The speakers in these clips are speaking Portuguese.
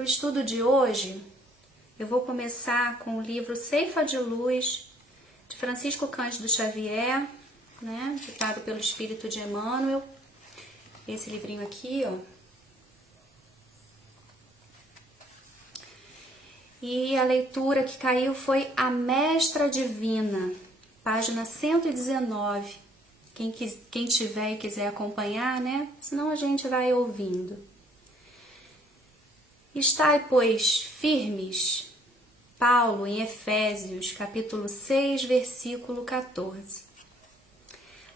para o estudo de hoje, eu vou começar com o livro Ceifa de Luz, de Francisco Cândido Xavier, né, ditado pelo Espírito de Emmanuel. Esse livrinho aqui, ó. E a leitura que caiu foi A Mestra Divina, página 119. Quem tiver e quiser acompanhar, né? Senão a gente vai ouvindo. Estai, pois, firmes. Paulo, em Efésios, capítulo 6, versículo 14.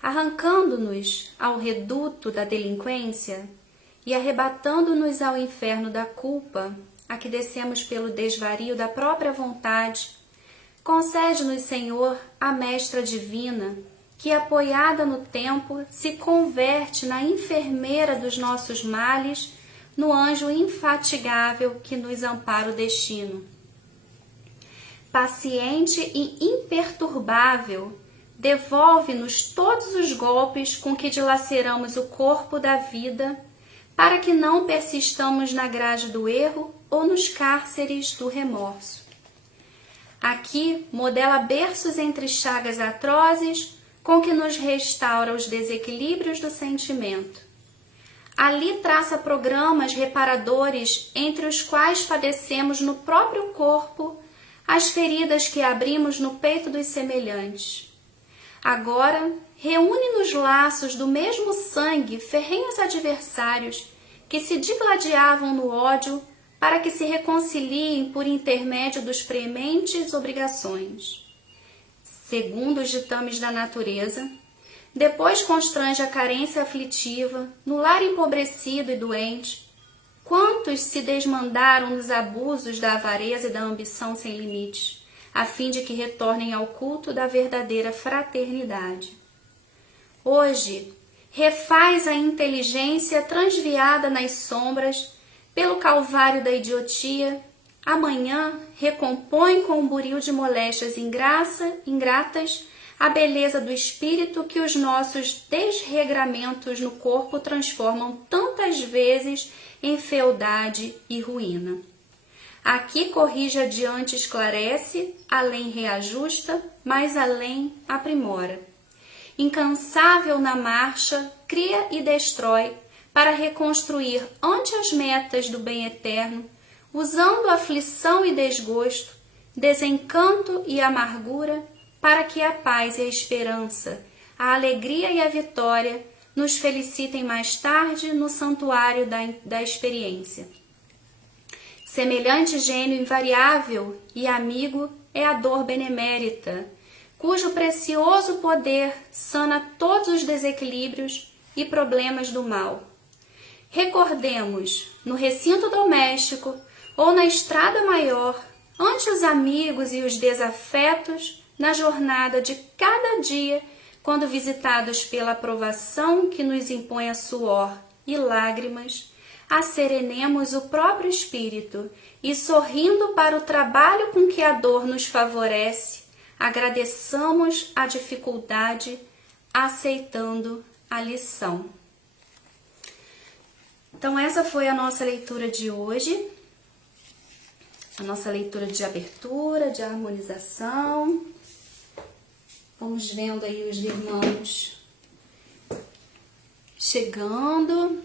Arrancando-nos ao reduto da delinquência e arrebatando-nos ao inferno da culpa, a que descemos pelo desvario da própria vontade, concede-nos, Senhor, a Mestra Divina, que, apoiada no tempo, se converte na enfermeira dos nossos males, no anjo infatigável que nos ampara o destino. Paciente e imperturbável, devolve-nos todos os golpes com que dilaceramos o corpo da vida, para que não persistamos na grade do erro ou nos cárceres do remorso. Aqui modela berços entre chagas atrozes, com que nos restaura os desequilíbrios do sentimento. Ali traça programas reparadores entre os quais padecemos no próprio corpo as feridas que abrimos no peito dos semelhantes. Agora, reúne nos laços do mesmo sangue ferrenhos adversários que se digladiavam no ódio para que se reconciliem por intermédio dos prementes obrigações. Segundo os ditames da natureza, depois constrange a carência aflitiva no lar empobrecido e doente. Quantos se desmandaram nos abusos da avareza e da ambição sem limites, a fim de que retornem ao culto da verdadeira fraternidade. Hoje, refaz a inteligência transviada nas sombras pelo calvário da idiotia. Amanhã, recompõe com um buril de moléstias ingratas a beleza do espírito que os nossos desregramentos no corpo transformam tantas vezes em fealdade e ruína. Aqui corrige adiante, esclarece, além reajusta, mais além aprimora. Incansável na marcha, cria e destrói para reconstruir ante as metas do bem eterno, usando aflição e desgosto, desencanto e amargura, para que a paz e a esperança, a alegria e a vitória nos felicitem mais tarde no santuário da experiência. Semelhante gênio invariável e amigo é a dor benemérita, cujo precioso poder sana todos os desequilíbrios e problemas do mal. Recordemos, no recinto doméstico ou na estrada maior, ante os amigos e os desafetos, na jornada de cada dia, quando visitados pela provação que nos impõe a suor e lágrimas, asserenemos o próprio espírito e, sorrindo para o trabalho com que a dor nos favorece, agradeçamos a dificuldade, aceitando a lição. Então, essa foi a nossa leitura de hoje, a nossa leitura de abertura, de harmonização. Vamos vendo aí os irmãos chegando,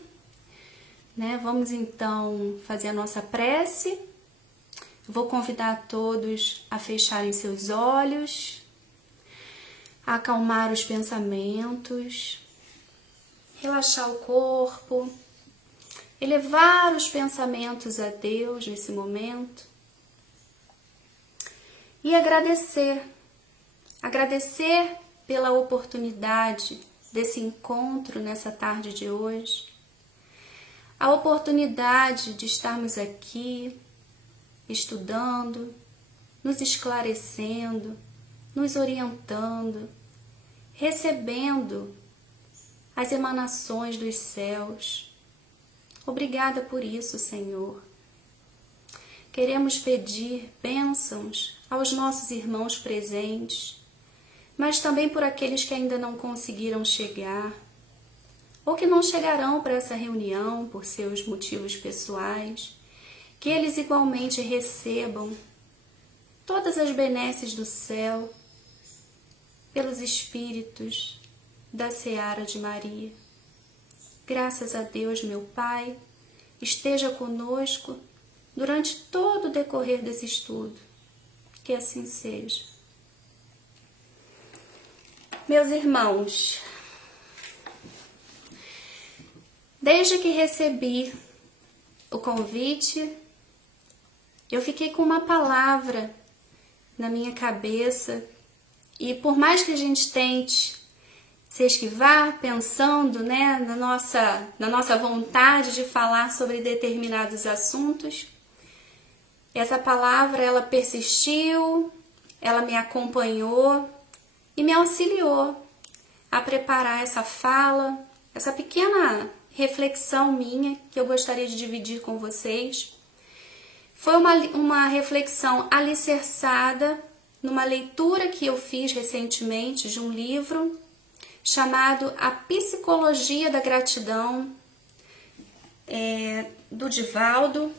né? Vamos então fazer a nossa prece. Vou convidar todos a fecharem seus olhos, a acalmar os pensamentos, relaxar o corpo, elevar os pensamentos a Deus nesse momento e agradecer pela oportunidade desse encontro nessa tarde de hoje, a oportunidade de estarmos aqui estudando, nos esclarecendo, nos orientando, recebendo as emanações dos céus. Obrigada por isso, Senhor. Queremos pedir bênçãos aos nossos irmãos presentes, mas também por aqueles que ainda não conseguiram chegar, ou que não chegarão para essa reunião por seus motivos pessoais, que eles igualmente recebam todas as benesses do céu pelos Espíritos da Seara de Maria. Graças a Deus, meu Pai, esteja conosco durante todo o decorrer desse estudo. Que assim seja. Meus irmãos, desde que recebi o convite, eu fiquei com uma palavra na minha cabeça e por mais que a gente tente se esquivar pensando, né, na nossa vontade de falar sobre determinados assuntos, essa palavra ela persistiu, ela me acompanhou e me auxiliou a preparar essa fala, essa pequena reflexão minha que eu gostaria de dividir com vocês. Foi uma reflexão alicerçada numa leitura que eu fiz recentemente de um livro chamado A Psicologia da Gratidão, do Divaldo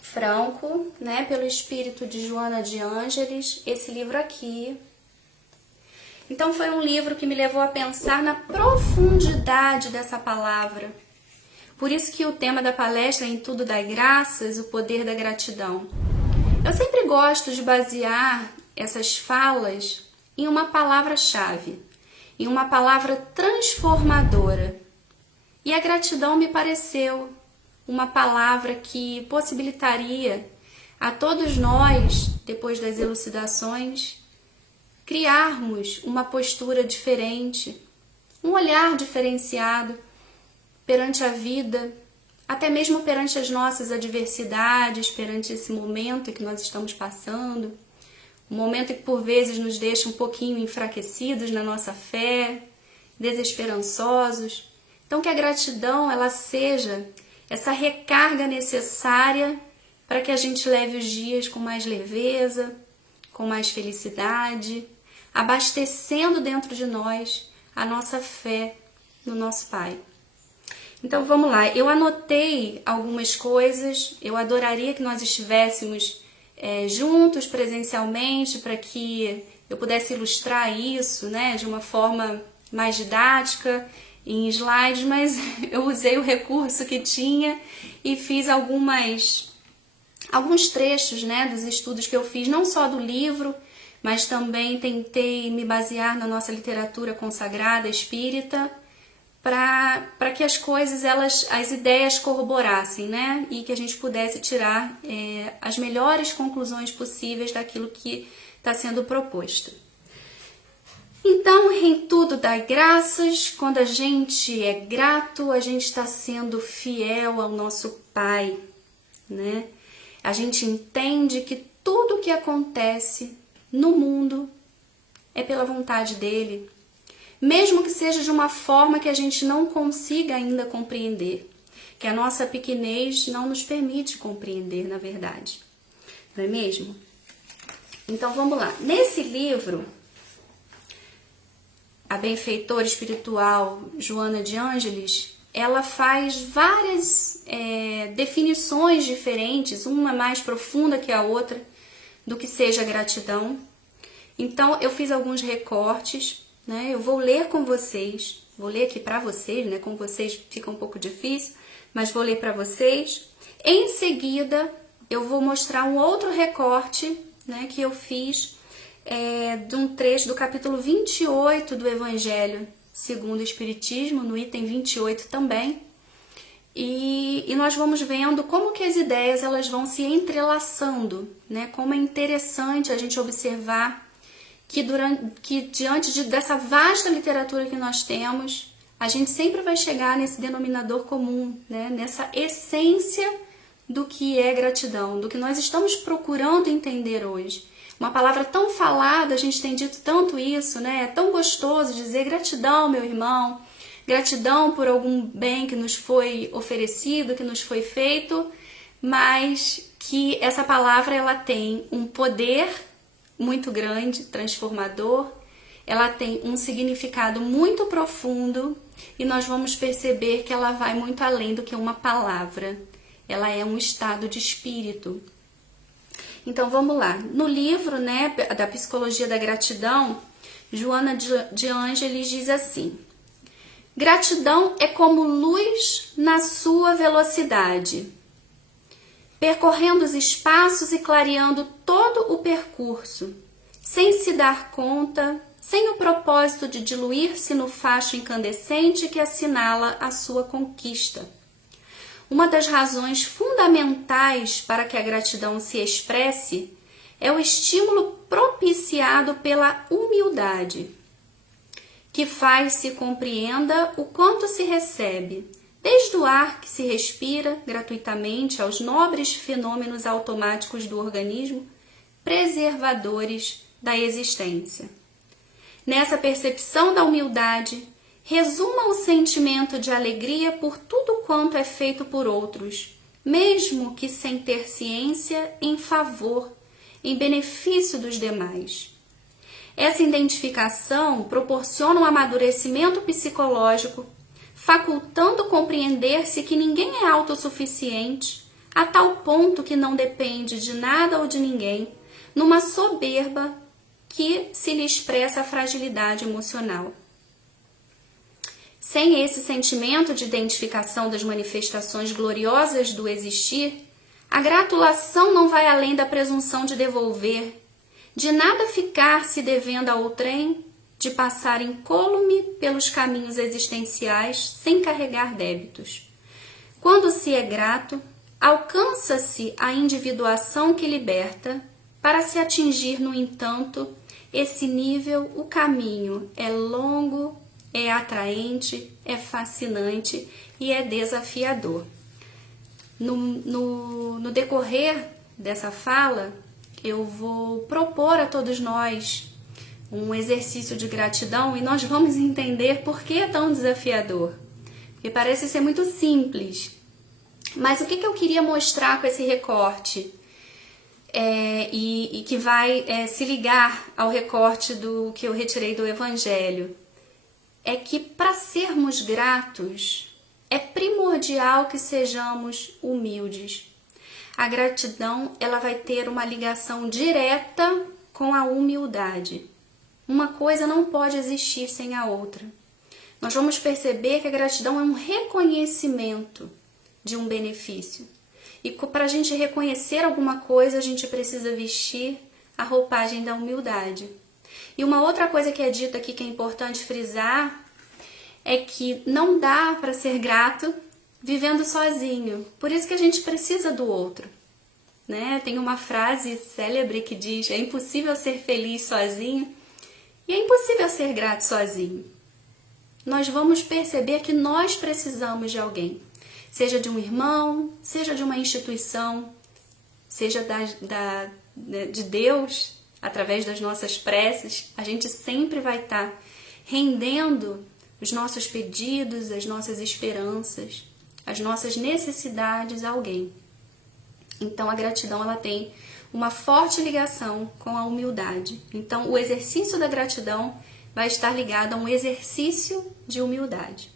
Franco, né, pelo espírito de Joana de Ângeles, esse livro aqui. Então foi um livro que me levou a pensar na profundidade dessa palavra. Por isso que o tema da palestra é Em Tudo Dai Graças, o poder da gratidão. Eu sempre gosto de basear essas falas em uma palavra-chave, em uma palavra transformadora. E a gratidão me pareceu uma palavra que possibilitaria a todos nós, depois das elucidações, criarmos uma postura diferente, um olhar diferenciado perante a vida, até mesmo perante as nossas adversidades, perante esse momento que nós estamos passando, um momento que por vezes nos deixa um pouquinho enfraquecidos na nossa fé, desesperançosos. Então que a gratidão ela seja essa recarga necessária para que a gente leve os dias com mais leveza, com mais felicidade, abastecendo dentro de nós a nossa fé no nosso Pai. Então vamos lá, eu anotei algumas coisas, eu adoraria que nós estivéssemos juntos presencialmente para que eu pudesse ilustrar isso, né, de uma forma mais didática, em slides, mas eu usei o recurso que tinha e fiz alguns trechos, né, dos estudos que eu fiz, não só do livro, mas também tentei me basear na nossa literatura consagrada espírita, para que as coisas, as ideias corroborassem, né? E que a gente pudesse tirar as melhores conclusões possíveis daquilo que está sendo proposto. Então, em tudo dai graças, quando a gente é grato, a gente está sendo fiel ao nosso Pai, né? A gente entende que tudo o que acontece no mundo é pela vontade dele, mesmo que seja de uma forma que a gente não consiga ainda compreender, que a nossa pequenez não nos permite compreender, na verdade. Não é mesmo? Então vamos lá. Nesse livro, a benfeitora espiritual Joana de Ângeles, ela faz várias definições diferentes, uma mais profunda que a outra, do que seja gratidão. Então eu fiz alguns recortes, né? Eu vou ler com vocês, vou ler aqui para vocês, né? Com vocês fica um pouco difícil, mas vou ler para vocês. Em seguida, eu vou mostrar um outro recorte, né, que eu fiz de um trecho do capítulo 28 do Evangelho segundo o Espiritismo, no item 28 também. E nós vamos vendo como que as ideias elas vão se entrelaçando, né? Como é interessante a gente observar que diante dessa vasta literatura que nós temos, a gente sempre vai chegar nesse denominador comum, né? Nessa essência do que é gratidão, do que nós estamos procurando entender hoje. Uma palavra tão falada, a gente tem dito tanto isso, né? É tão gostoso dizer gratidão, meu irmão, gratidão por algum bem que nos foi oferecido, que nos foi feito, mas que essa palavra ela tem um poder muito grande, transformador, ela tem um significado muito profundo e nós vamos perceber que ela vai muito além do que uma palavra. ela é um estado de espírito. Então vamos lá. No livro, né, da Psicologia da Gratidão, Joana de Ângeles diz assim: gratidão é como luz na sua velocidade, percorrendo os espaços e clareando todo o percurso, sem se dar conta, sem o propósito de diluir-se no facho incandescente que assinala a sua conquista. Uma das razões fundamentais para que a gratidão se expresse é o estímulo propiciado pela humildade, que faz se compreenda o quanto se recebe, desde o ar que se respira gratuitamente aos nobres fenômenos automáticos do organismo, preservadores da existência. Nessa percepção da humildade, resuma o sentimento de alegria por tudo quanto é feito por outros, mesmo que sem ter ciência em favor, em benefício dos demais. Essa identificação proporciona um amadurecimento psicológico, facultando compreender-se que ninguém é autossuficiente, a tal ponto que não depende de nada ou de ninguém, numa soberba que se lhe expressa a fragilidade emocional. Sem esse sentimento de identificação das manifestações gloriosas do existir, a gratulação não vai além da presunção de devolver, de nada ficar se devendo a outrem, de passar incólume pelos caminhos existenciais sem carregar débitos. Quando se é grato, alcança-se a individuação que liberta. Para se atingir, no entanto, esse nível, o caminho é longo, é atraente, é fascinante e é desafiador. No decorrer dessa fala, eu vou propor a todos nós um exercício de gratidão e nós vamos entender por que é tão desafiador. Porque parece ser muito simples. Mas o que eu queria mostrar com esse recorte? E que vai se ligar ao recorte do que eu retirei do Evangelho, é que para sermos gratos é primordial que sejamos humildes. A gratidão ela vai ter uma ligação direta com a humildade. Uma coisa não pode existir sem a outra. Nós vamos perceber que a gratidão é um reconhecimento de um benefício. E para a gente reconhecer alguma coisa, a gente precisa vestir a roupagem da humildade. E uma outra coisa que é dita aqui que é importante frisar é que não dá para ser grato vivendo sozinho. Por isso que a gente precisa do outro. Né? Tem uma frase célebre que diz: é impossível ser feliz sozinho e é impossível ser grato sozinho. Nós vamos perceber que nós precisamos de alguém. Seja de um irmão, seja de uma instituição, seja de Deus, através das nossas preces, a gente sempre vai estar rendendo os nossos pedidos, as nossas esperanças, as nossas necessidades a alguém. Então a gratidão ela tem uma forte ligação com a humildade. Então o exercício da gratidão vai estar ligado a um exercício de humildade.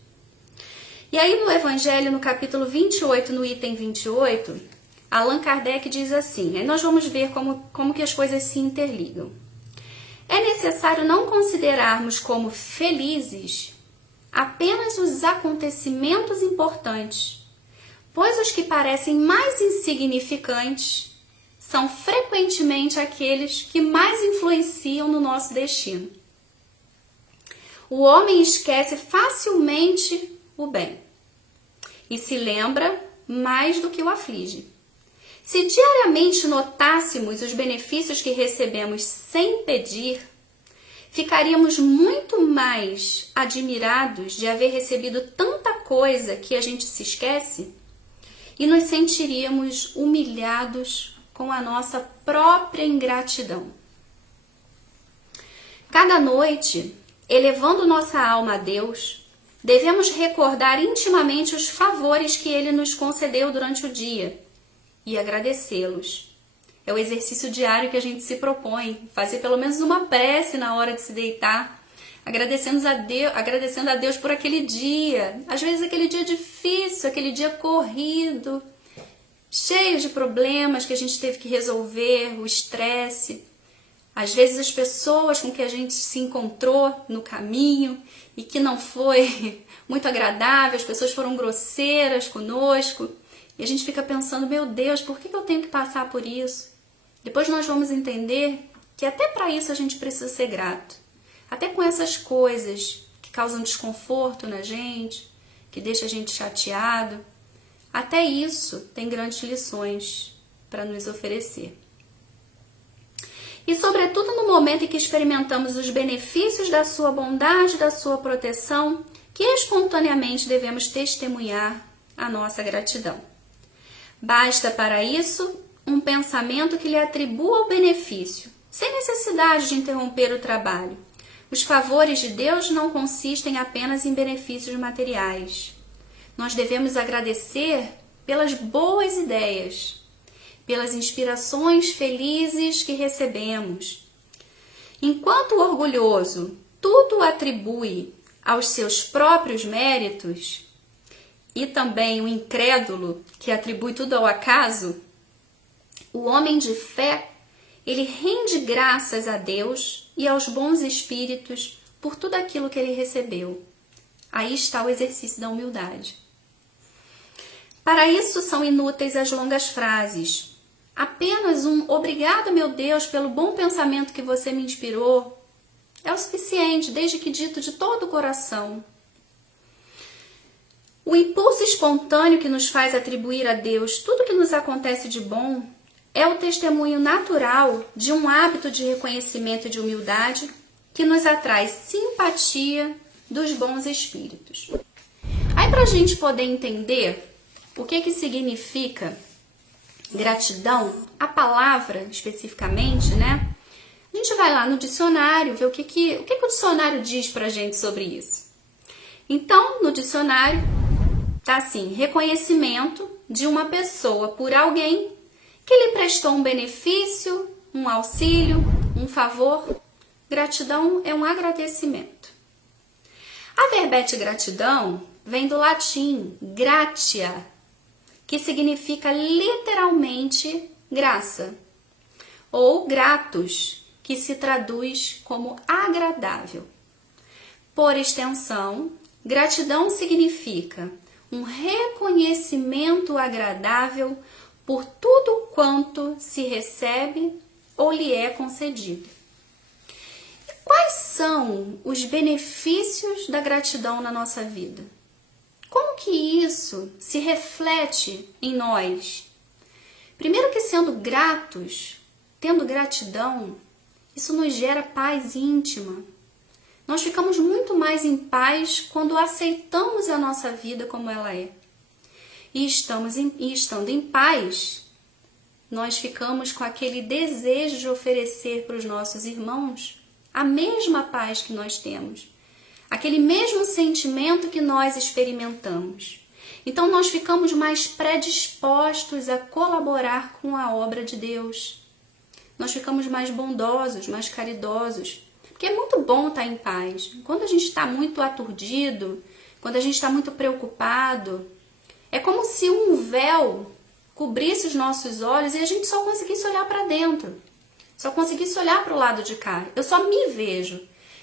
E aí no Evangelho, no capítulo 28, no item 28, Allan Kardec diz assim, aí nós vamos ver como que as coisas se interligam. É necessário não considerarmos como felizes apenas os acontecimentos importantes, pois os que parecem mais insignificantes são frequentemente aqueles que mais influenciam no nosso destino. O homem esquece facilmente o bem e se lembra mais do que o aflige. Se diariamente notássemos os benefícios que recebemos sem pedir, ficaríamos muito mais admirados de haver recebido tanta coisa que a gente se esquece e nos sentiríamos humilhados com a nossa própria ingratidão. Cada noite, elevando nossa alma a Deus, devemos recordar intimamente os favores que Ele nos concedeu durante o dia e agradecê-los. É o exercício diário que a gente se propõe, fazer pelo menos uma prece na hora de se deitar, agradecendo a Deus por aquele dia, às vezes aquele dia difícil, aquele dia corrido, cheio de problemas que a gente teve que resolver, o estresse. Às vezes as pessoas com que a gente se encontrou no caminho e que não foi muito agradável, as pessoas foram grosseiras conosco. E a gente fica pensando, meu Deus, por que eu tenho que passar por isso? Depois nós vamos entender que até para isso a gente precisa ser grato. Até com essas coisas que causam desconforto na gente, que deixa a gente chateado, até isso tem grandes lições para nos oferecer. E sobretudo no momento em que experimentamos os benefícios da sua bondade, da sua proteção, que espontaneamente devemos testemunhar a nossa gratidão. Basta para isso um pensamento que lhe atribua o benefício, sem necessidade de interromper o trabalho. Os favores de Deus não consistem apenas em benefícios materiais. Nós devemos agradecer pelas boas ideias, pelas inspirações felizes que recebemos. Enquanto o orgulhoso tudo atribui aos seus próprios méritos, e também o incrédulo, que atribui tudo ao acaso, o homem de fé, ele rende graças a Deus e aos bons espíritos por tudo aquilo que ele recebeu. Aí está o exercício da humildade. Para isso são inúteis as longas frases. Apenas um obrigado, meu Deus, pelo bom pensamento que você me inspirou é o suficiente, desde que dito de todo o coração. O impulso espontâneo que nos faz atribuir a Deus tudo que nos acontece de bom é o testemunho natural de um hábito de reconhecimento e de humildade que nos atrai simpatia dos bons espíritos. Aí, para a gente poder entender o que significa gratidão, a palavra especificamente, né? A gente vai lá no dicionário ver o que o dicionário diz pra gente sobre isso. Então, no dicionário, tá assim, reconhecimento de uma pessoa por alguém que lhe prestou um benefício, um auxílio, um favor. Gratidão é um agradecimento. A verbete gratidão vem do latim gratia, que significa literalmente graça, ou gratus, que se traduz como agradável. Por extensão, gratidão significa um reconhecimento agradável por tudo quanto se recebe ou lhe é concedido. E quais são os benefícios da gratidão na nossa vida? Como que isso se reflete em nós? Primeiro que sendo gratos, tendo gratidão, isso nos gera paz íntima. Nós ficamos muito mais em paz quando aceitamos a nossa vida como ela é. E estando em paz, nós ficamos com aquele desejo de oferecer para os nossos irmãos a mesma paz que nós temos, aquele mesmo sentimento que nós experimentamos. Então nós ficamos mais predispostos a colaborar com a obra de Deus. Nós ficamos mais bondosos, mais caridosos, porque é muito bom estar em paz. Quando a gente está muito aturdido, quando a gente está muito preocupado, é como se um véu cobrisse os nossos olhos e a gente só conseguisse olhar para dentro, só conseguisse olhar para o lado de cá. Eu só me vejo,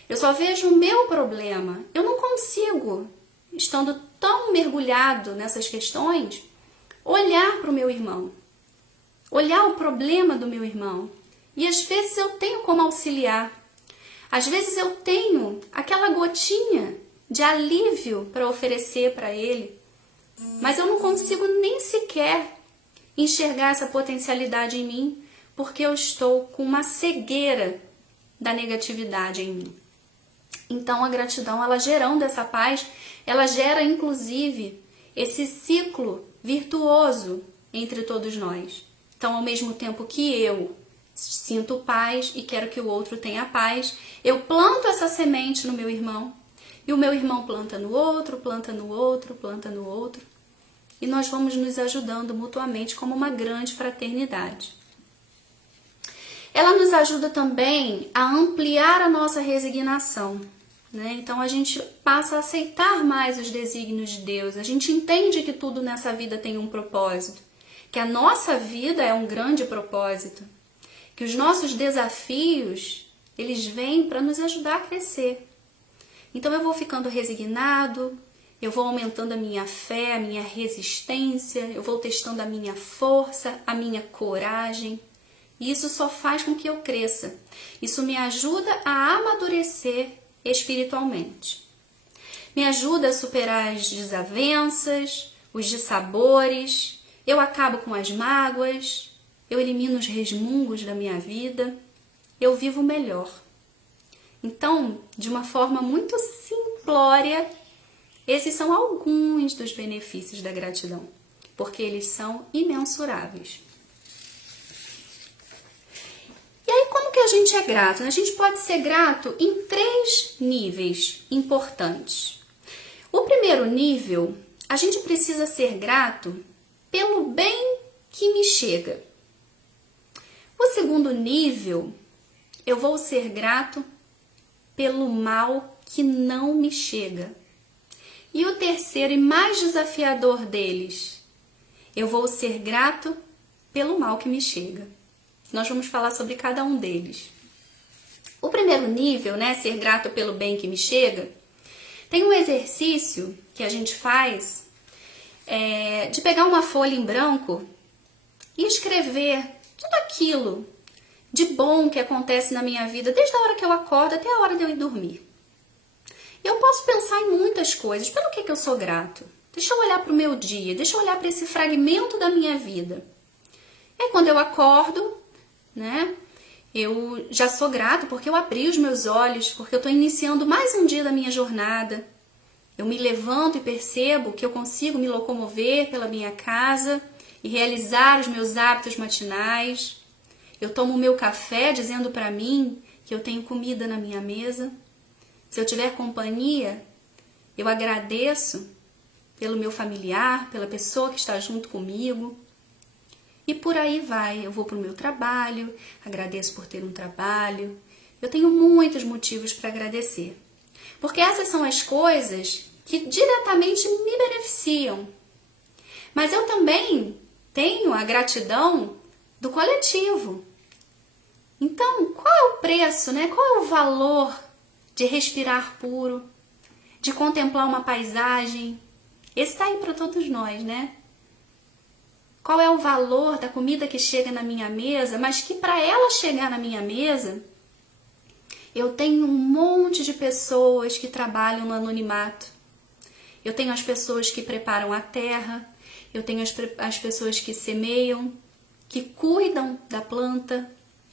eu só vejo o meu problema. Eu não consigo, estando tão mergulhado nessas questões, olhar para o meu irmão, olhar o problema do meu irmão. E às vezes eu tenho como auxiliar. Às vezes eu tenho aquela gotinha de alívio para oferecer para ele, mas eu não consigo nem sequer enxergar essa potencialidade em mim, porque eu estou com uma cegueira da negatividade em mim. Então a gratidão, ela gerando essa paz, ela gera inclusive esse ciclo virtuoso entre todos nós. Então, ao mesmo tempo que eu sinto paz e quero que o outro tenha paz, eu planto essa semente no meu irmão, e o meu irmão planta no outro, planta no outro, planta no outro, e nós vamos nos ajudando mutuamente como uma grande fraternidade. Ela nos ajuda também a ampliar a nossa resignação, né? Então a gente passa a aceitar mais os desígnios de Deus, a gente entende que tudo nessa vida tem um propósito, que a nossa vida é um grande propósito, que os nossos desafios, eles vêm para nos ajudar a crescer. Então eu vou ficando resignado, eu vou aumentando a minha fé, a minha resistência, eu vou testando a minha força, a minha coragem. E isso só faz com que eu cresça. Isso me ajuda a amadurecer espiritualmente. Me ajuda a superar as desavenças, os dissabores. Eu acabo com as mágoas, eu elimino os resmungos da minha vida. Eu vivo melhor. Então, de uma forma muito simplória, esses são alguns dos benefícios da gratidão, porque eles são imensuráveis. E aí, como que a gente é grato? A gente pode ser grato em 3 níveis importantes. O primeiro nível, a gente precisa ser grato pelo bem que me chega. O segundo nível, eu vou ser grato pelo mal que não me chega. E o terceiro e mais desafiador deles, eu vou ser grato pelo mal que me chega. Nós vamos falar sobre cada um deles. O primeiro nível, né, ser grato pelo bem que me chega, tem um exercício que a gente faz de pegar uma folha em branco e escrever tudo aquilo de bom que acontece na minha vida, desde a hora que eu acordo até a hora de eu ir dormir. Eu posso pensar em muitas coisas. Pelo que eu sou grato? Deixa eu olhar para o meu dia, deixa eu olhar para esse fragmento da minha vida. E aí, quando eu acordo, né, eu já sou grato porque eu abri os meus olhos, porque eu estou iniciando mais um dia da minha jornada. Eu me levanto e percebo que eu consigo me locomover pela minha casa e realizar os meus hábitos matinais. Eu tomo o meu café dizendo para mim que eu tenho comida na minha mesa. Se eu tiver companhia, eu agradeço pelo meu familiar, pela pessoa que está junto comigo. E por aí vai. Eu vou para o meu trabalho, agradeço por ter um trabalho. Eu tenho muitos motivos para agradecer. Porque essas são as coisas que diretamente me beneficiam. Mas eu também tenho a gratidão do coletivo. Então, qual é o preço, né? Qual é o valor de respirar puro, de contemplar uma paisagem? Esse está aí para todos nós, né? Qual é o valor da comida que chega na minha mesa, mas que para ela chegar na minha mesa, eu tenho um monte de pessoas que trabalham no anonimato. Eu tenho as pessoas que preparam a terra, eu tenho as pessoas que semeiam, que cuidam da planta,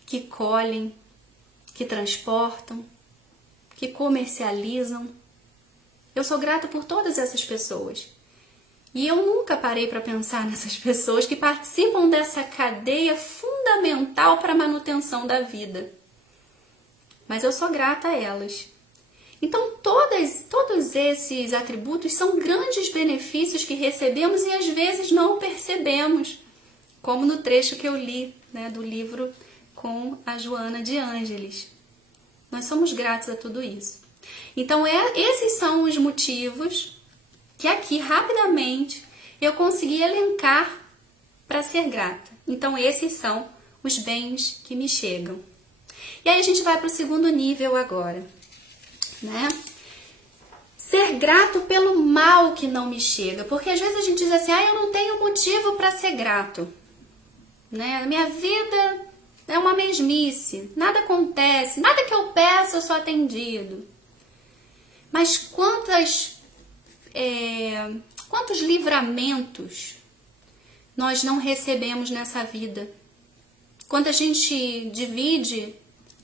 que colhem, que transportam, que comercializam. Eu sou grata por todas essas pessoas. E eu nunca parei para pensar nessas pessoas que participam dessa cadeia fundamental para a manutenção da vida. Mas eu sou grata a elas. Então, todos esses atributos são grandes benefícios que recebemos e às vezes não percebemos, como no trecho que eu li, né, do livro com a Joana de Ângeles. Nós somos gratos a tudo isso. Então, esses são os motivos que aqui, rapidamente, eu consegui elencar para ser grata. Então, esses são os bens que me chegam. E aí, a gente vai para o segundo nível agora, né? Ser grato pelo mal que não me chega. Porque às vezes a gente diz assim, eu não tenho motivo para ser grato, né? A minha vida é uma mesmice, nada acontece, nada que eu peço eu sou atendido. Mas quantos livramentos nós não recebemos nessa vida? Quando a gente divide,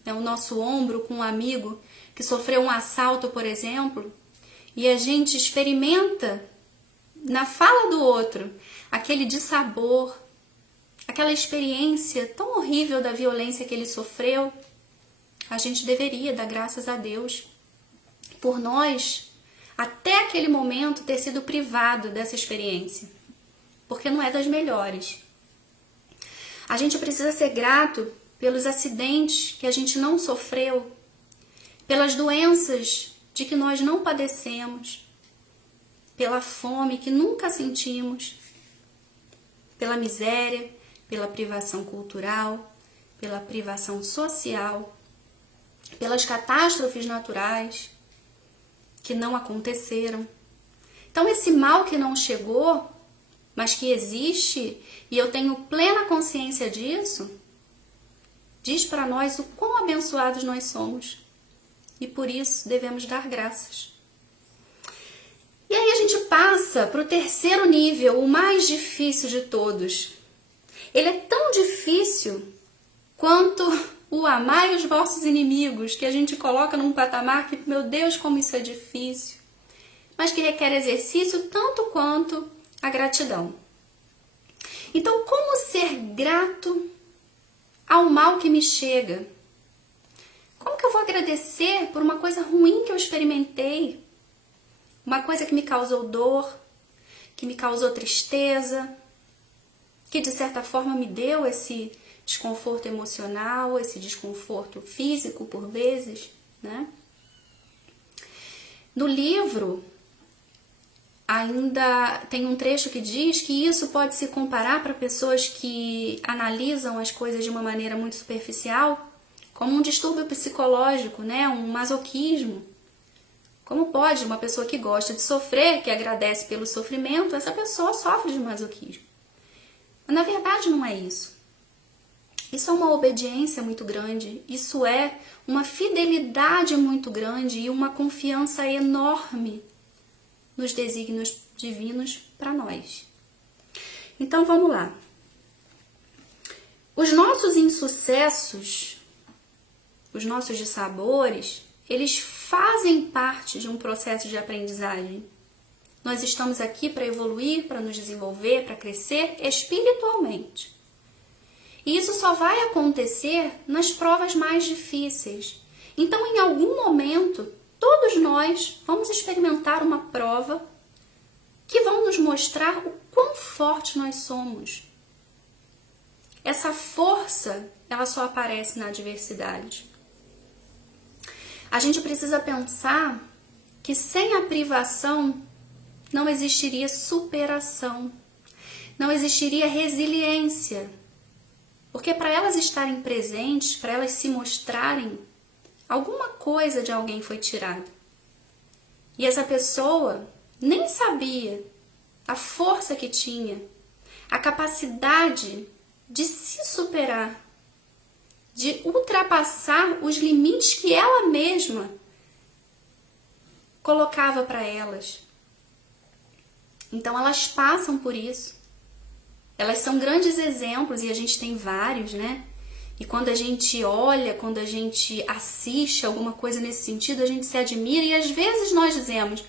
né, o nosso ombro com um amigo que sofreu um assalto, por exemplo, e a gente experimenta na fala do outro aquele dissabor, aquela experiência tão horrível da violência que ele sofreu, a gente deveria dar graças a Deus por nós, até aquele momento, ter sido privado dessa experiência, porque não é das melhores. A gente precisa ser grato pelos acidentes que a gente não sofreu, pelas doenças de que nós não padecemos, pela fome que nunca sentimos, pela miséria, pela privação cultural, pela privação social, pelas catástrofes naturais que não aconteceram. Então, esse mal que não chegou, mas que existe, e eu tenho plena consciência disso, diz para nós o quão abençoados nós somos. E por isso devemos dar graças. E aí a gente passa para o terceiro nível, o mais difícil de todos. Ele é tão difícil quanto o amai os vossos inimigos, que a gente coloca num patamar que, meu Deus, como isso é difícil. Mas que requer exercício tanto quanto a gratidão. Então, como ser grato ao mal que me chega? Como que eu vou agradecer por uma coisa ruim que eu experimentei? Uma coisa que me causou dor, que me causou tristeza, que de certa forma me deu esse desconforto emocional, esse desconforto físico por vezes, né? No livro, ainda tem um trecho que diz que isso pode se comparar para pessoas que analisam as coisas de uma maneira muito superficial, como um distúrbio psicológico, né? Um masoquismo. Como pode uma pessoa que gosta de sofrer, que agradece pelo sofrimento, essa pessoa sofre de masoquismo? Mas na verdade não é isso. Isso é uma obediência muito grande, isso é uma fidelidade muito grande e uma confiança enorme nos desígnios divinos para nós. Então vamos lá. Os nossos insucessos, os nossos dissabores, eles fazem parte de um processo de aprendizagem. Nós estamos aqui para evoluir, para nos desenvolver, para crescer espiritualmente. E isso só vai acontecer nas provas mais difíceis. Então, em algum momento, todos nós vamos experimentar uma prova que vão nos mostrar o quão forte nós somos. Essa força, ela só aparece na adversidade. A gente precisa pensar que sem a privação não existiria superação, não existiria resiliência. Porque para elas estarem presentes, para elas se mostrarem, alguma coisa de alguém foi tirada. E essa pessoa nem sabia a força que tinha, a capacidade de se superar, de ultrapassar os limites que ela mesma colocava para elas. Então elas passam por isso. Elas são grandes exemplos e a gente tem vários, né? E quando a gente olha, quando a gente assiste alguma coisa nesse sentido, a gente se admira e às vezes nós dizemos: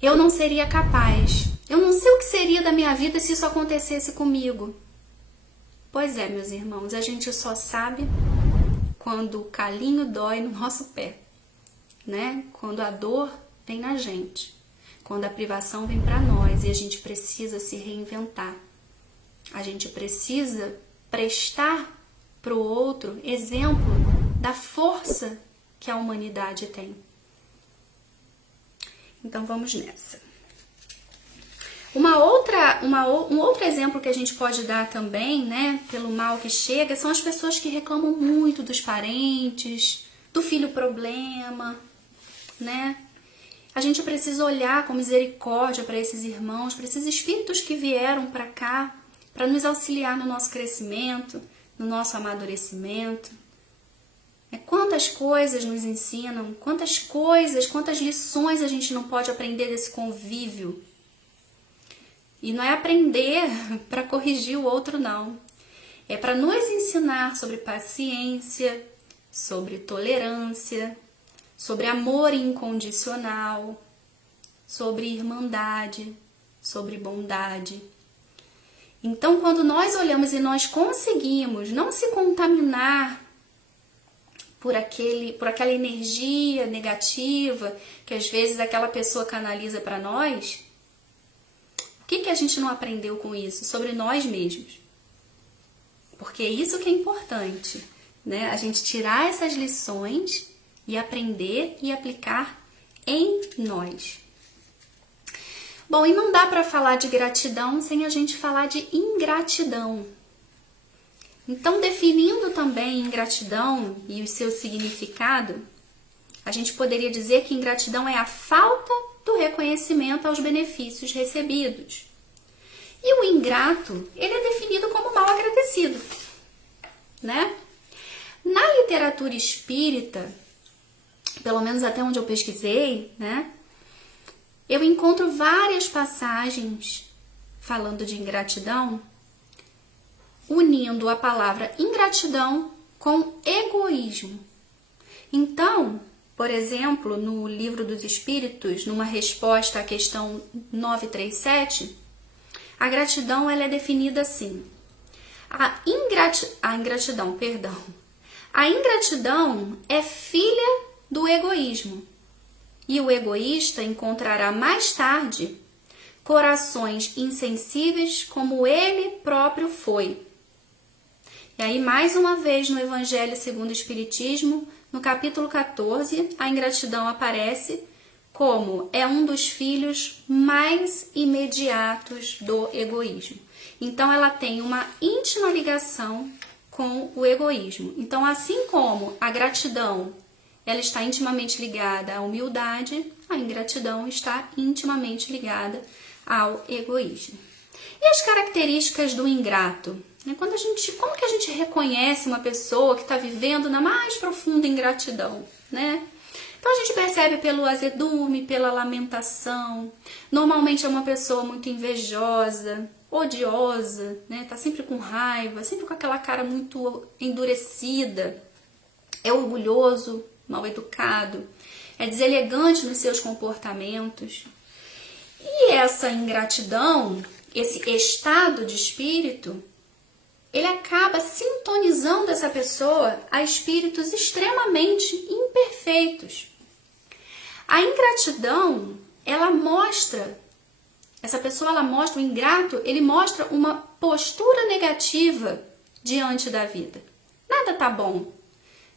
eu não seria capaz, eu não sei o que seria da minha vida se isso acontecesse comigo. Pois é, meus irmãos, a gente só sabe quando o calinho dói no nosso pé, né? Quando a dor vem na gente, quando a privação vem para nós e a gente precisa se reinventar. A gente precisa prestar para o outro exemplo da força que a humanidade tem. Então vamos nessa. Um outro exemplo que a gente pode dar também, né, pelo mal que chega, são as pessoas que reclamam muito dos parentes, do filho problema, né? A gente precisa olhar com misericórdia para esses irmãos, para esses espíritos que vieram para cá, para nos auxiliar no nosso crescimento, no nosso amadurecimento. Quantas coisas nos ensinam, quantas coisas, quantas lições a gente não pode aprender desse convívio. E não é aprender para corrigir o outro, não. É para nos ensinar sobre paciência, sobre tolerância, sobre amor incondicional, sobre irmandade, sobre bondade. Então, quando nós olhamos e nós conseguimos não se contaminar por aquela energia negativa que às vezes aquela pessoa canaliza para nós, o que a gente não aprendeu com isso? Sobre nós mesmos. Porque é isso que é importante, né? A gente tirar essas lições e aprender e aplicar em nós. Bom, e não dá para falar de gratidão sem a gente falar de ingratidão. Então, definindo também ingratidão e o seu significado, a gente poderia dizer que ingratidão é a falta do reconhecimento aos benefícios recebidos. E o ingrato, ele é definido como mal agradecido, né? Na literatura espírita, pelo menos até onde eu pesquisei, né? Eu encontro várias passagens falando de ingratidão, unindo a palavra ingratidão com egoísmo. Então, por exemplo, no Livro dos Espíritos, numa resposta à questão 937, a gratidão ela é definida assim. A ingratidão é filha do egoísmo. E o egoísta encontrará mais tarde corações insensíveis como ele próprio foi. E aí, mais uma vez, no Evangelho segundo o Espiritismo, no capítulo 14, a ingratidão aparece como é um dos filhos mais imediatos do egoísmo. Então, ela tem uma íntima ligação com o egoísmo. Então, assim como a gratidão ela está intimamente ligada à humildade, a ingratidão está intimamente ligada ao egoísmo. E as características do ingrato? Como que a gente reconhece uma pessoa que está vivendo na mais profunda ingratidão, né? Então a gente percebe pelo azedume, pela lamentação. Normalmente é uma pessoa muito invejosa, odiosa, né? Tá sempre com raiva, sempre com aquela cara muito endurecida. É orgulhoso, mal educado, é deselegante nos seus comportamentos. E essa ingratidão, esse estado de espírito, ele acaba sintonizando essa pessoa a espíritos extremamente imperfeitos. A ingratidão, o ingrato, ele mostra uma postura negativa diante da vida. Nada tá bom.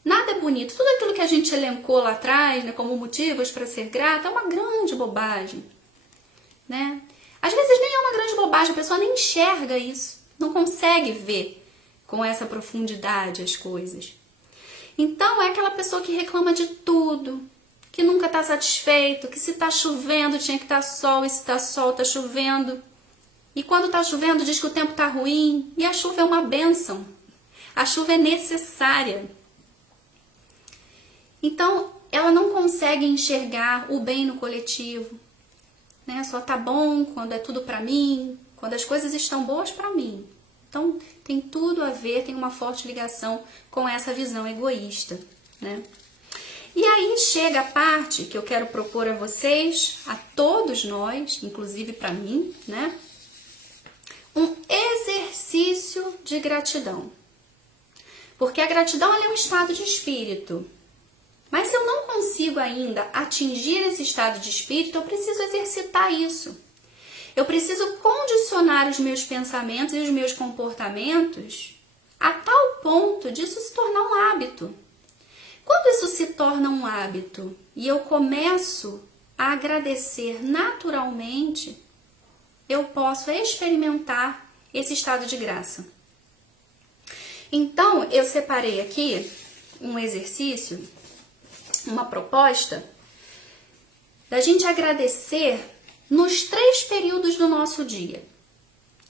Nada é bonito. Tudo aquilo que a gente elencou lá atrás, né, como motivos para ser grato, é uma grande bobagem, né? Às vezes nem é uma grande bobagem, a pessoa nem enxerga isso, não consegue ver com essa profundidade as coisas. Então é aquela pessoa que reclama de tudo, que nunca está satisfeito, que se está chovendo tinha que estar sol, e se está sol está chovendo. E quando está chovendo diz que o tempo está ruim, e a chuva é uma bênção. A chuva é necessária. Então, ela não consegue enxergar o bem no coletivo, né? Só tá bom quando é tudo para mim, quando as coisas estão boas para mim. Então, tem tudo a ver, tem uma forte ligação com essa visão egoísta, né? E aí chega a parte que eu quero propor a vocês, a todos nós, inclusive para mim, né? Um exercício de gratidão. Porque a gratidão ela é um estado de espírito. Mas se eu não consigo ainda atingir esse estado de espírito, eu preciso exercitar isso. Eu preciso condicionar os meus pensamentos e os meus comportamentos a tal ponto disso se tornar um hábito. Quando isso se torna um hábito e eu começo a agradecer naturalmente, eu posso experimentar esse estado de graça. Então, eu separei aqui um exercício, uma proposta da gente agradecer nos 3 períodos do nosso dia.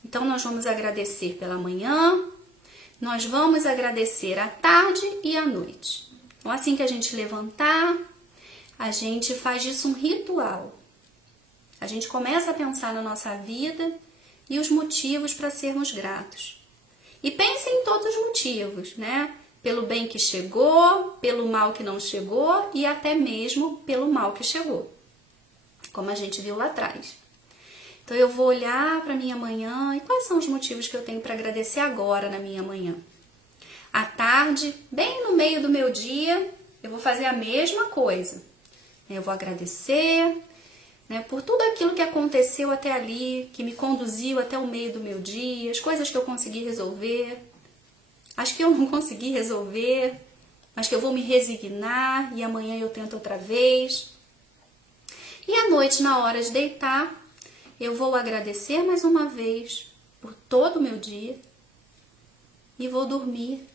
Então, nós vamos agradecer pela manhã, nós vamos agradecer à tarde e à noite. Então, assim que a gente levantar, a gente faz disso um ritual. A gente começa a pensar na nossa vida e os motivos para sermos gratos. E pense em todos os motivos, né? Pelo bem que chegou, pelo mal que não chegou e até mesmo pelo mal que chegou, como a gente viu lá atrás. Então eu vou olhar para minha manhã e quais são os motivos que eu tenho para agradecer agora na minha manhã. À tarde, bem no meio do meu dia, eu vou fazer a mesma coisa. Eu vou agradecer, né, por tudo aquilo que aconteceu até ali, que me conduziu até o meio do meu dia, as coisas que eu consegui resolver, as que eu não consegui resolver, mas que eu vou me resignar e amanhã eu tento outra vez. E à noite, na hora de deitar, eu vou agradecer mais uma vez por todo o meu dia e vou dormir,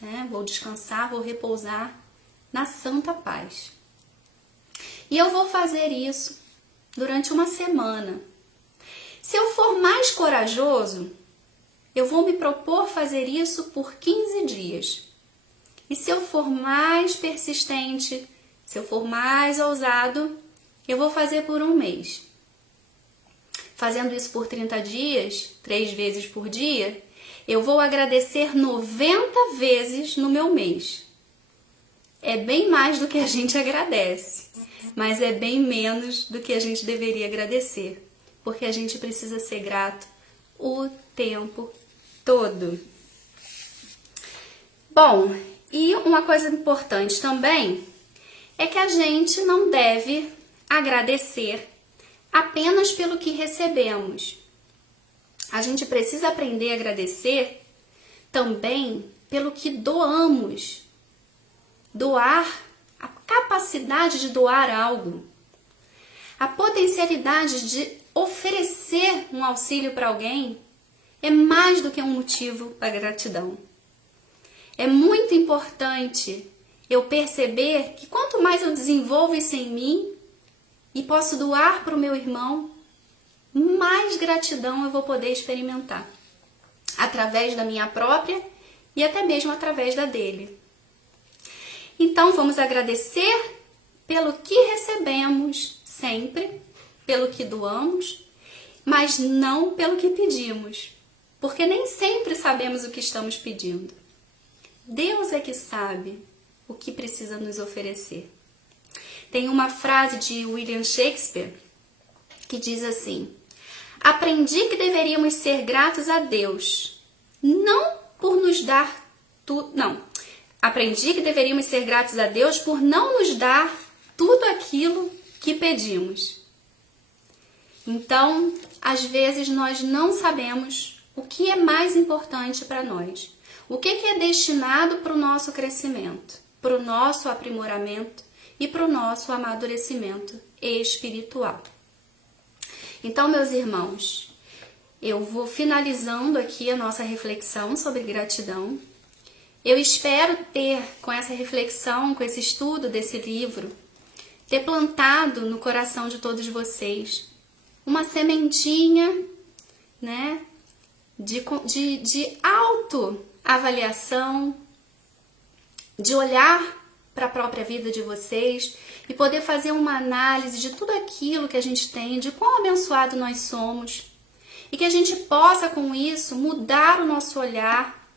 né? Vou descansar, vou repousar na santa paz. E eu vou fazer isso durante uma semana. Se eu for mais corajoso, eu vou me propor fazer isso por 15 dias. E se eu for mais persistente, se eu for mais ousado, eu vou fazer por um mês. Fazendo isso por 30 dias, 3 vezes por dia, eu vou agradecer 90 vezes no meu mês. É bem mais do que a gente agradece, mas é bem menos do que a gente deveria agradecer, porque a gente precisa ser grato o tempo todo. Bom, e uma coisa importante também é que a gente não deve agradecer apenas pelo que recebemos. A gente precisa aprender a agradecer também pelo que doamos. Doar, a capacidade de doar algo, a potencialidade de oferecer um auxílio para alguém é mais do que um motivo para gratidão. É muito importante eu perceber que quanto mais eu desenvolvo isso em mim e posso doar para o meu irmão, mais gratidão eu vou poder experimentar, através da minha própria e até mesmo através da dele. Então, vamos agradecer pelo que recebemos sempre, pelo que doamos, mas não pelo que pedimos, porque nem sempre sabemos o que estamos pedindo. Deus é que sabe o que precisa nos oferecer. Tem uma frase de William Shakespeare que diz assim: aprendi que deveríamos ser gratos a Deus, não por nos dar tudo, aprendi que deveríamos ser gratos a Deus por não nos dar tudo aquilo que pedimos. Então, às vezes nós não sabemos o que é mais importante para nós. O que é destinado para o nosso crescimento, para o nosso aprimoramento e para o nosso amadurecimento espiritual. Então, meus irmãos, eu vou finalizando aqui a nossa reflexão sobre gratidão. Eu espero ter, com essa reflexão, com esse estudo desse livro, ter plantado no coração de todos vocês uma sementinha, né, de autoavaliação, de olhar para a própria vida de vocês e poder fazer uma análise de tudo aquilo que a gente tem, de quão abençoado nós somos, e que a gente possa, com isso, mudar o nosso olhar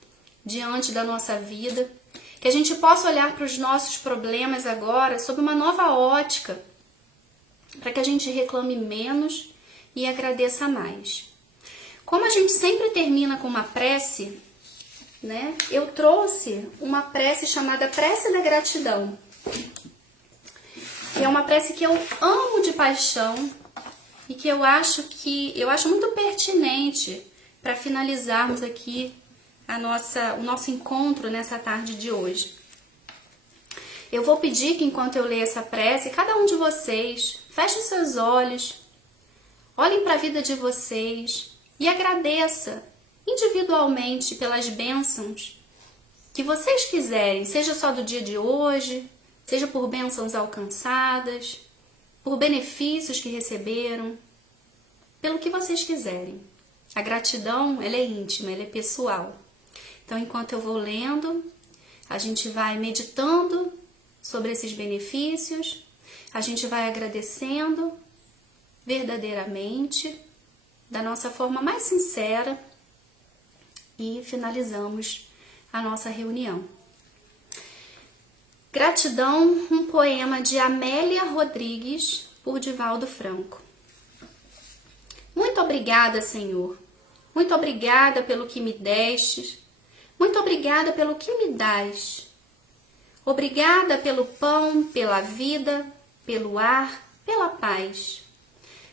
diante da nossa vida, que a gente possa olhar para os nossos problemas agora sob uma nova ótica, para que a gente reclame menos e agradeça mais. Como a gente sempre termina com uma prece, né? Eu trouxe uma prece chamada Prece da Gratidão, que é uma prece que eu amo de paixão e que eu acho muito pertinente para finalizarmos aqui o nosso encontro nessa tarde de hoje. Eu vou pedir que, enquanto eu leio essa prece, cada um de vocês feche os seus olhos, olhem para a vida de vocês e agradeça individualmente pelas bênçãos que vocês quiserem, seja só do dia de hoje, seja por bênçãos alcançadas, por benefícios que receberam, pelo que vocês quiserem. A gratidão, ela é íntima, ela é pessoal. Então, enquanto eu vou lendo, a gente vai meditando sobre esses benefícios, a gente vai agradecendo verdadeiramente, da nossa forma mais sincera, e finalizamos a nossa reunião. Gratidão, um poema de Amélia Rodrigues, por Divaldo Franco. Muito obrigada, Senhor. Muito obrigada pelo que me destes. Muito obrigada pelo que me dás. Obrigada pelo pão, pela vida, pelo ar, pela paz.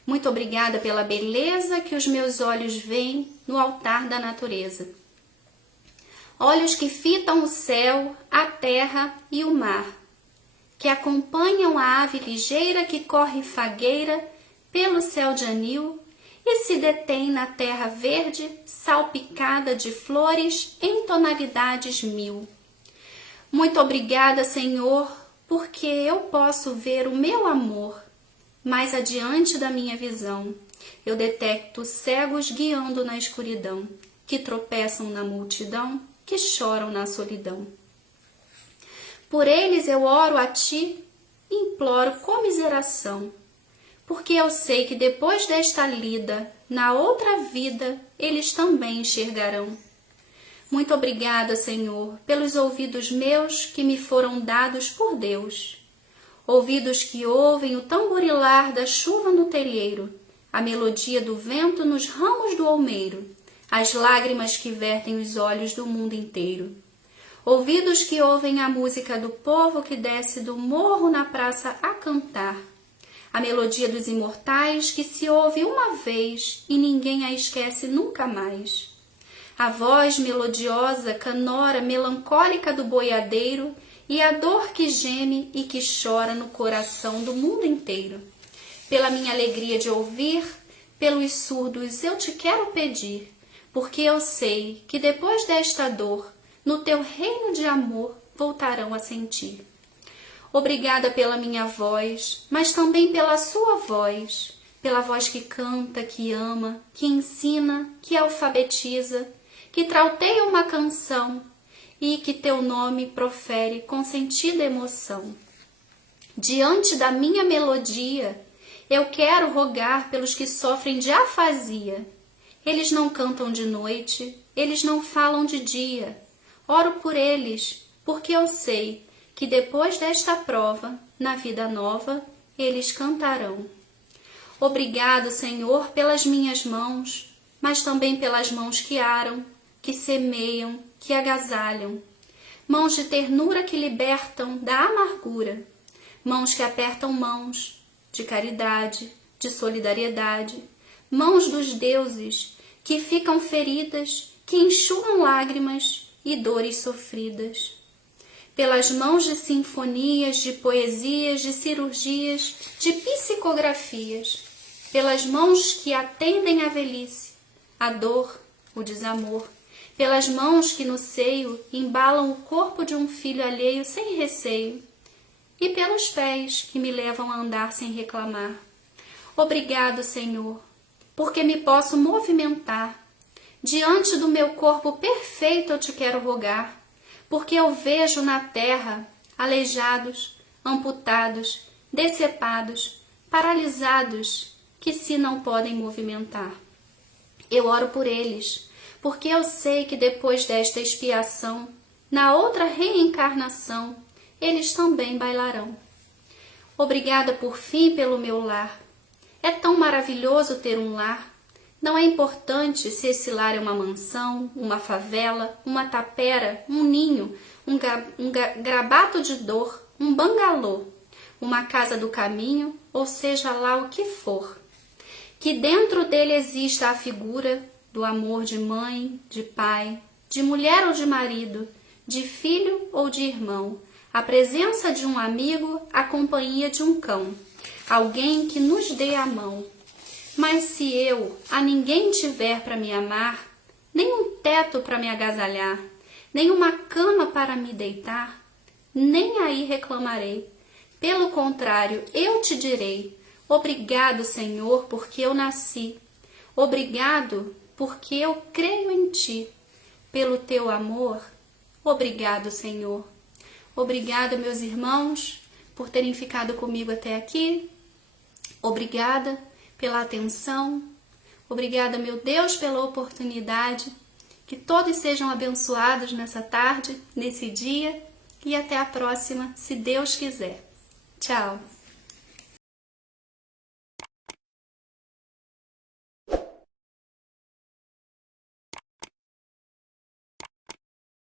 Muito obrigada pela beleza que os meus olhos veem no altar da natureza. Olhos que fitam o céu, a terra e o mar, que acompanham a ave ligeira que corre fagueira pelo céu de anil e se detém na terra verde, salpicada de flores em tonalidades 1000. Muito obrigada, Senhor, porque eu posso ver o meu amor mais adiante da minha visão. Eu detecto cegos guiando na escuridão, que tropeçam na multidão, que choram na solidão. Por eles eu oro a Ti e imploro comiseração, porque eu sei que depois desta lida, na outra vida, eles também enxergarão. Muito obrigada, Senhor, pelos ouvidos meus que me foram dados por Deus. Ouvidos que ouvem o tamborilar da chuva no telheiro, a melodia do vento nos ramos do olmeiro, as lágrimas que vertem os olhos do mundo inteiro. Ouvidos que ouvem a música do povo que desce do morro na praça a cantar, a melodia dos imortais que se ouve uma vez e ninguém a esquece nunca mais. A voz melodiosa, canora, melancólica do boiadeiro e a dor que geme e que chora no coração do mundo inteiro. Pela minha alegria de ouvir, pelos surdos eu te quero pedir, porque eu sei que depois desta dor, no teu reino de amor, voltarão a sentir. Obrigada pela minha voz, mas também pela sua voz, pela voz que canta, que ama, que ensina, que alfabetiza, que trauteia uma canção e que teu nome profere com sentida emoção. Diante da minha melodia, eu quero rogar pelos que sofrem de afasia. Eles não cantam de noite, eles não falam de dia. Oro por eles, porque eu sei que depois desta prova, na vida nova, eles cantarão. Obrigado, Senhor, pelas minhas mãos, mas também pelas mãos que aram, que semeiam, que agasalham. Mãos de ternura que libertam da amargura. Mãos que apertam mãos de caridade, de solidariedade. Mãos dos deuses que ficam feridas, que enxugam lágrimas e dores sofridas. Pelas mãos de sinfonias, de poesias, de cirurgias, de psicografias. Pelas mãos que atendem à velhice, a dor, o desamor. Pelas mãos que no seio embalam o corpo de um filho alheio sem receio, e pelos pés que me levam a andar sem reclamar. Obrigado, Senhor, porque me posso movimentar. Diante do meu corpo perfeito eu te quero rogar, porque eu vejo na terra aleijados, amputados, decepados, paralisados, que se não podem movimentar. Eu oro por eles, porque eu sei que depois desta expiação, na outra reencarnação, eles também bailarão. Obrigada por fim pelo meu lar. É tão maravilhoso ter um lar. Não é importante se esse lar é uma mansão, uma favela, uma tapera, um ninho, um grabato de dor, um bangalô, uma casa do caminho, ou seja lá o que for. Que dentro dele exista a figura do amor de mãe, de pai, de mulher ou de marido, de filho ou de irmão, a presença de um amigo, a companhia de um cão, alguém que nos dê a mão. Mas se eu a ninguém tiver para me amar, nem um teto para me agasalhar, nem uma cama para me deitar, nem aí reclamarei. Pelo contrário, eu te direi: obrigado, Senhor, porque eu nasci. Obrigado, porque eu creio em Ti. Pelo Teu amor, obrigado, Senhor. Obrigada, meus irmãos, por terem ficado comigo até aqui. Obrigada pela atenção. Obrigada, meu Deus, pela oportunidade. Que todos sejam abençoados nessa tarde, nesse dia. E até a próxima, se Deus quiser. Tchau!